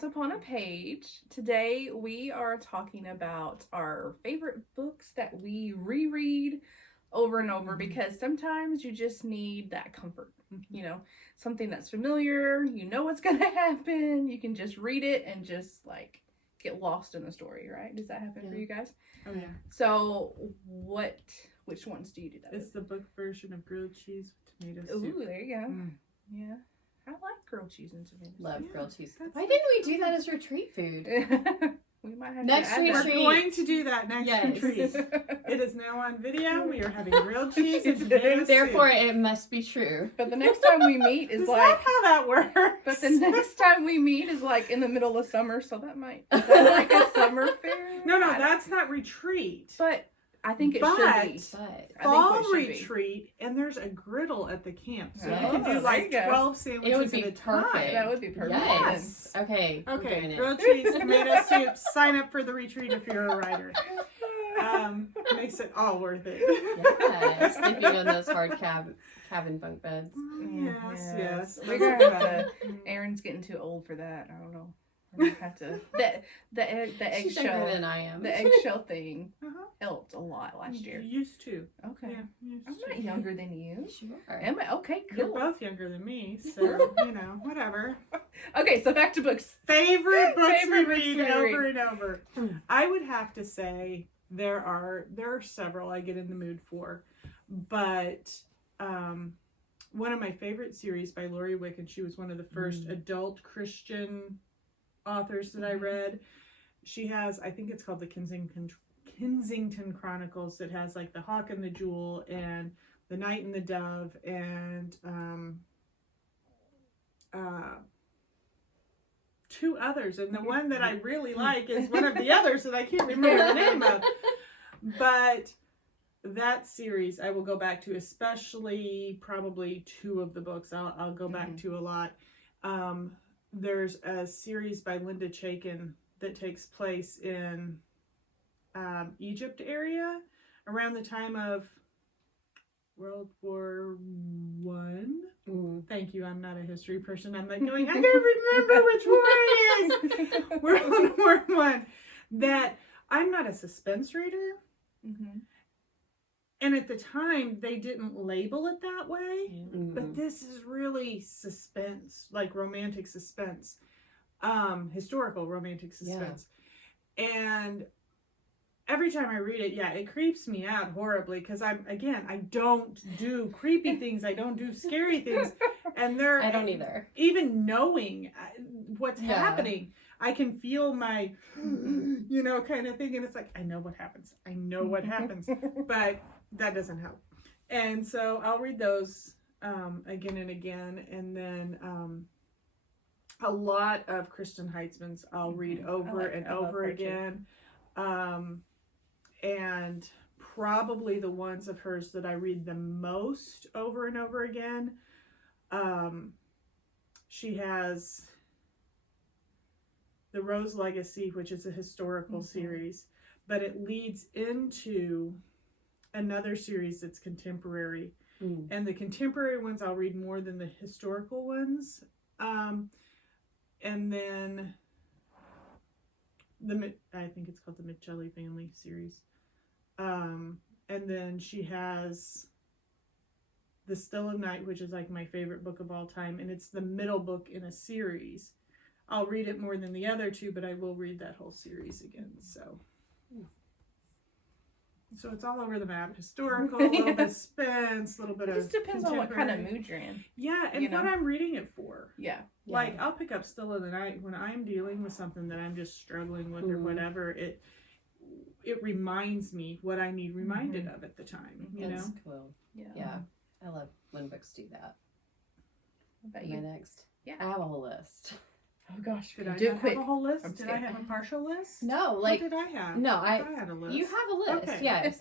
Once Upon a Page. Today we are talking about our favorite books that we reread over and over because sometimes you just need that comfort, you know, something that's familiar, you know what's going to happen, you can just read it and just like get lost in the story, right? Does that happen for you guys? Oh yeah. So which ones do you do that It's the book version of grilled cheese with tomato soup. Ooh, there you go. Yeah. I like grilled cheese and tomatoes. Love grilled cheese. Why didn't we do that as retreat food? We might have Next to add that. We're going to do that next retreat. It is now on video. We are having grilled cheese and tomato soup. Therefore, it must be true. But the next time we meet is like how that works. But the next time we meet is like in the middle of summer, so that might is that like a summer fair? No, that's not retreat. But I think it should be. Fall retreat, and there's a griddle at the camp, so you can do like 12 sandwiches it would be at a perfect. time. That would be perfect. Yes. Okay. Grilled cheese, tomato soup. Sign up for the retreat if you're a writer. Makes it all worth it. Yeah, sleeping on those hard cabin bunk beds. Yes. We're gonna have to. Erin's getting too old for that. I don't know. We're gonna have to. The eggshell. She's younger than I am. The eggshell thing helped a lot last year. Used to. Okay. Yeah, I'm not younger than you. You are. Am I? Okay, cool. You're both younger than me, so whatever. Okay, so back to books. Favorite books we read over and over. I would have to say there are several I get in the mood for, but one of my favorite series by Lori Wick, and she was one of the first adult Christian authors that I read. She has, I think it's called the Kensington Chronicles, that has like the Hawk and the Jewel and the Knight and the Dove and two others, and the one that I really like is one of the others that I can't remember the name of. But that series I will go back to, especially probably two of the books I'll go back to a lot. There's a series by Linda Chaikin that takes place in Egypt area around the time of World War One. Thank you. I'm not a history person. I'm like going, I don't remember which war it is. World War One. That I'm not a suspense reader. And at the time, they didn't label it that way. But this is really suspense, like romantic suspense, historical romantic suspense. And every time I read it, it creeps me out horribly because I don't do creepy things. I don't do scary things. And I don't either. Even knowing what's happening, I can feel my, kind of thing. And it's like, I know what happens. But that doesn't help. And so I'll read those again and again. And then a lot of Kristen Heitzman's I'll read over and over again. And probably the ones of hers that I read the most over and over again. She has The Rose Legacy, which is a historical series, but it leads into another series that's contemporary. And the contemporary ones I'll read more than the historical ones. And then I think it's called the McJelly Family series. And then she has The Still of Night, which is like my favorite book of all time, and it's the middle book in a series. I'll read it more than the other two, but I will read that whole series again. So it's all over the map. Historical, a little bit suspense, a little bit of. It just depends on what kind of mood you're in. Yeah, and what I'm reading it for. Yeah. Like I'll pick up Still of the Night when I'm dealing with something that I'm just struggling with or whatever. It reminds me what I need reminded of at the time. That's cool. Yeah. I love when books do that. What about you? Next? Yeah. I have a whole list. Oh gosh, did I not have a whole list? Did I have a partial list? No, like what did I have? No, I had a list. You have a list, okay. Yes.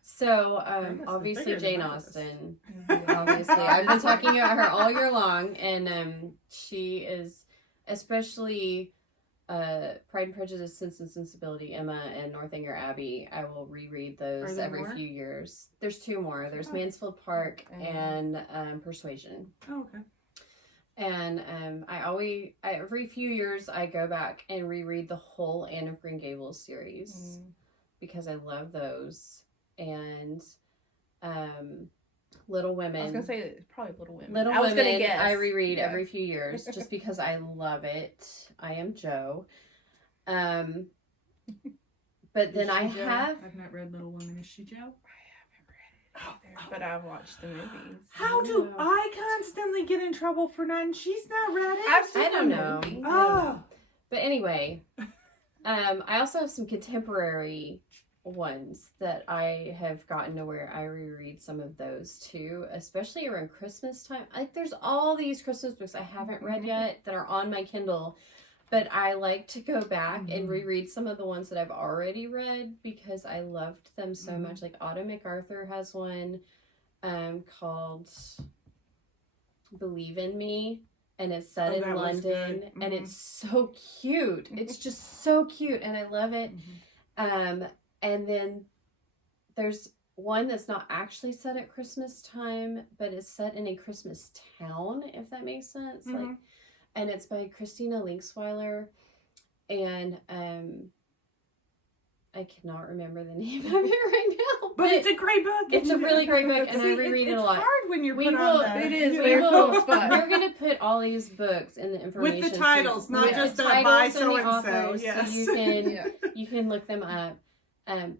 So obviously Jane Austen. Obviously, I've been talking about her all year long, and she is especially Pride and Prejudice, Sense and Sensibility, Emma, and Northanger Abbey. I will reread those every few years. There's two more. There's Mansfield Park and Persuasion. Oh, okay. And every few years I go back and reread the whole Anne of Green Gables series because I love those. And Little Women. I was gonna say it's probably Little Women. Little I was Women, gonna guess. I reread every few years just because I love it. I am Jo. But then I've not read Little Women. Is she Jo? But I've watched the movies. How do I constantly get in trouble for none? She's not read it. I don't know. Oh. But anyway, I also have some contemporary ones that I have gotten to where I reread some of those too, especially around Christmas time. Like there's all these Christmas books I haven't read yet that are on my Kindle, but I like to go back and reread some of the ones that I've already read because I loved them so much. Like Autumn MacArthur has one called Believe in Me, and it's set in London, and it's so cute. It's just so cute, and I love it. And then there's one that's not actually set at Christmas time, but is set in a Christmas town, if that makes sense. Like, and it's by Christina Linksweiler, and I cannot remember the name of it right now. But it's a great book. It's a really great book, and I reread it a lot. It's hard when you're put on that. It is. We're going to put all these books in the information with the titles, not just the titles by and so the and so. authors, Yes. so you can you can look them up.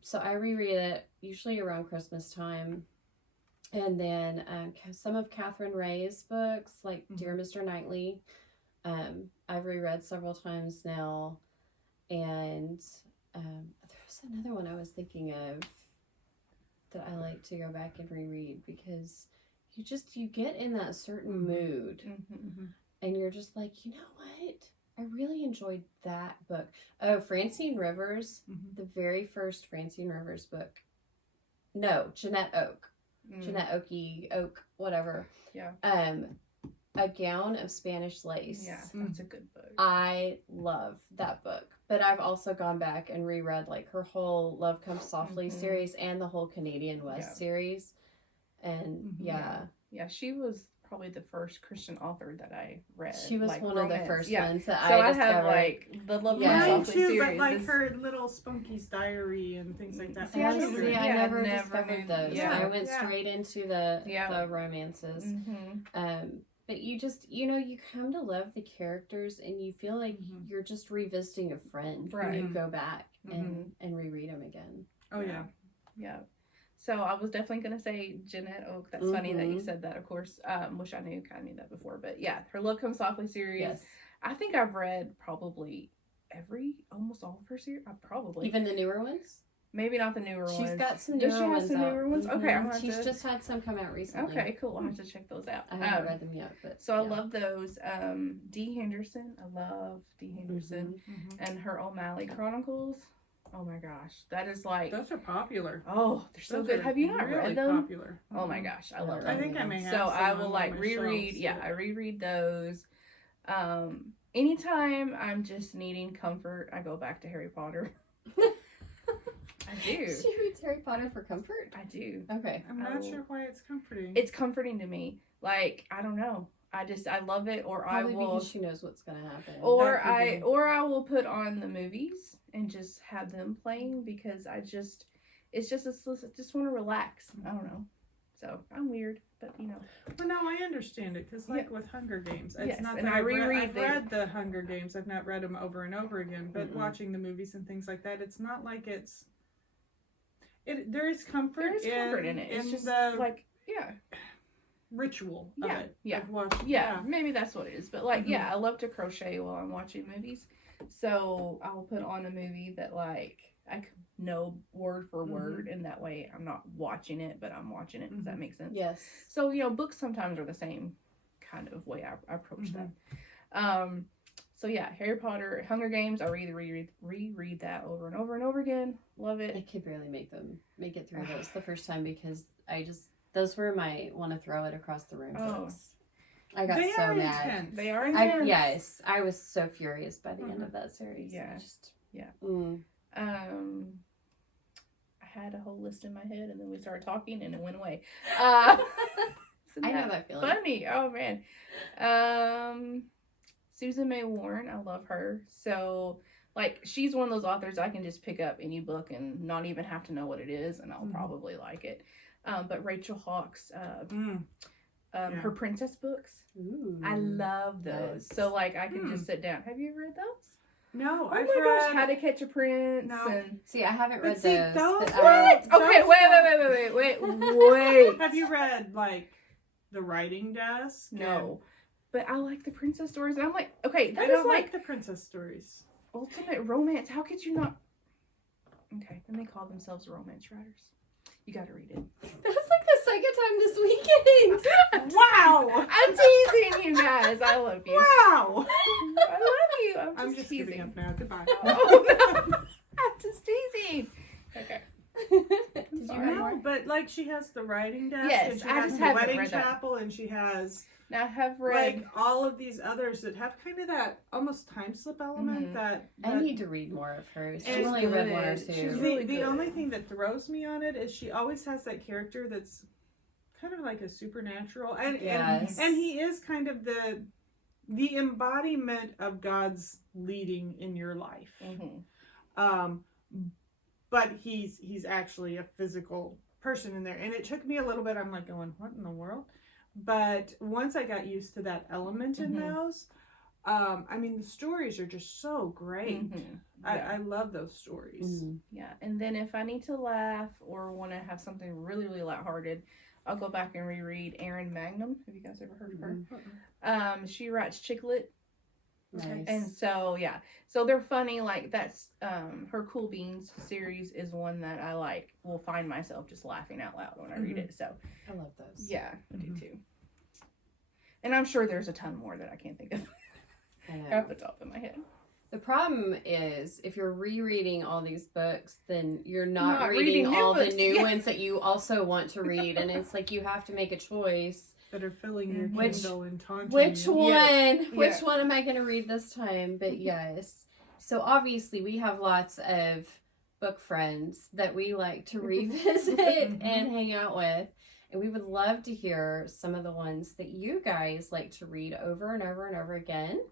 So I reread it usually around Christmas time, and then some of Catherine Ray's books, like Dear Mr. Knightley, I've reread several times now, and there was another one I was thinking of that I like to go back and reread because you get in that certain mood, and you're just like, you know what? I really enjoyed that book. Oh, Francine Rivers, the very first Francine Rivers book. No, Jeanette Oak. Jeanette Oak, whatever. Yeah. A Gown of Spanish Lace. Yeah, that's a good book. I love that book. But I've also gone back and reread like her whole Love Comes Softly series and the whole Canadian West series. And yeah, she was probably the first Christian author that I read. She was like, one romance. of the first ones that so I discovered. have like the Love Comes Mine Softly too, series. but like her little Spunky's Diary and things like that. Honestly, I never discovered knew those. Yeah. I went straight into the romances. But you just, you come to love the characters, and you feel like you're just revisiting a friend when you go back and reread them again. Oh, yeah. Yeah. So I was definitely going to say Jeanette Oak. That's funny that you said that, of course. Wish I kind of knew that before. But yeah, her Love Comes Softly series. Yes. I think I've read probably almost all of her series. Probably. Even the newer ones? Maybe not the newer ones. She's got some newer ones. Does she have some newer ones? Okay. She's just had some come out recently. Okay, cool. I'll have to check those out. I haven't read them yet. But so I love those. Dee Henderson. I love Dee Henderson. And her O'Malley Chronicles. Oh my gosh. That is like... Those are popular. Oh, they're so good. Have you not read them? Popular. Oh my gosh. I love them. I think I may have So some I will on like my reread. shelves, Yeah, I reread those. Anytime I'm just needing comfort, I go back to Harry Potter. I do. She reads Harry Potter for comfort? I do. Okay. I'm not sure why it's comforting. It's comforting to me. Like, I don't know. I love it, or Probably I will. Because she knows what's gonna happen. Or I will put on the movies and just have them playing because I just want to relax. I don't know. So I'm weird, but Well, no, I understand it because, like with Hunger Games, it's not and that I I've reread read the Hunger Games. I've not read them over and over again, but watching the movies and things like that, it's not like it's. There is comfort. There is comfort in it. It's just like ritual of it. Yeah. Of watching, maybe that's what it is. But like, I love to crochet while I'm watching movies. So I'll put on a movie that like I can know word for word, and that way I'm not watching it, but I'm watching it. Does that make sense? Yes. So books sometimes are the same kind of way I approach that. So yeah, Harry Potter, Hunger Games. I reread that over and over and over again. Love it. I could barely make it through those the first time because those were my want to throw it across the room books. I got so mad. Intense. They are intense. Yes, I was so furious by the end of that series. Yeah. I had a whole list in my head, and then we started talking, and it went away. Isn't I know that feeling. funny? Oh man. Susan May Warren, I love her. So like she's one of those authors I can just pick up any book and not even have to know what it is, and I'll probably like it. But Rachel Hawkes, her princess books, I love those. Nice. So like I can just sit down. Have you read those? No. Oh my gosh, How to Catch a Prince. No. And... See, I haven't read those. What? Okay, wait. Have you read like The Writing Desk? No. But I like the princess stories, and I'm like, okay, that I is don't like the princess stories. Ultimate romance. How could you not? Okay, and they call themselves romance writers. You got to read it. That was like the second time this weekend. Wow! I'm teasing you guys. I love you. Wow! I love you. I'm just teasing. Giving up now. Goodbye. Oh no! I'm just teasing. Okay. Did you read more? No, but like she has The Writing Desk. Yes, and she I has just The haven't Wedding read that. Chapel, and she has. Now I have read like all of these others that have kind of that almost time slip element that I need to read more of hers. I've She's only good. read one or She's two. really the good. only thing that throws me on it is she always has that character that's kind of like a supernatural, and Yes. and he is kind of the embodiment of God's leading in your life. But he's actually a physical person in there, and it took me a little bit. I'm like going, what in the world? But once I got used to that element in those, I mean, the stories are just so great. I love those stories. Yeah, and then if I need to laugh or want to have something really, really lighthearted, I'll go back and reread Erin Magnum. Have you guys ever heard of her? She writes chick lit. Nice. And so, yeah. So they're funny. Like, that's, her Cool Beans series is one that I, like, will find myself just laughing out loud when I read it. So, I love those. yeah, I do too. And I'm sure there's a ton more that I can't think of off the top of my head. The problem is, if you're rereading all these books, then you're not reading all the new ones that you also want to read. And it's like you have to make a choice. That are filling your Kindle and taunting Which you. one? Which one am I going to read this time? But yes. So obviously we have lots of book friends that we like to revisit and hang out with. And we would love to hear some of the ones that you guys like to read over and over and over again.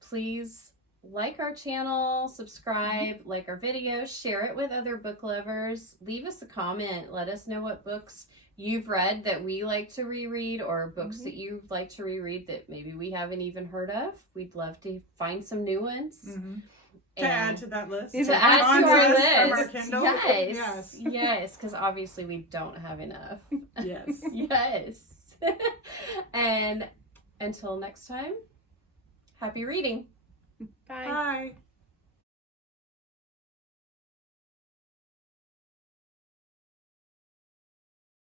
Please like our channel, subscribe, like our videos, share it with other book lovers. Leave us a comment. Let us know what books you've read that we like to reread, or books that you like to reread that maybe we haven't even heard of. We'd love to find some new ones. To add to that list. To add to our list. From our Kindle. Yes, because obviously we don't have enough. Yes. Yes. And until next time, happy reading. Bye. Bye.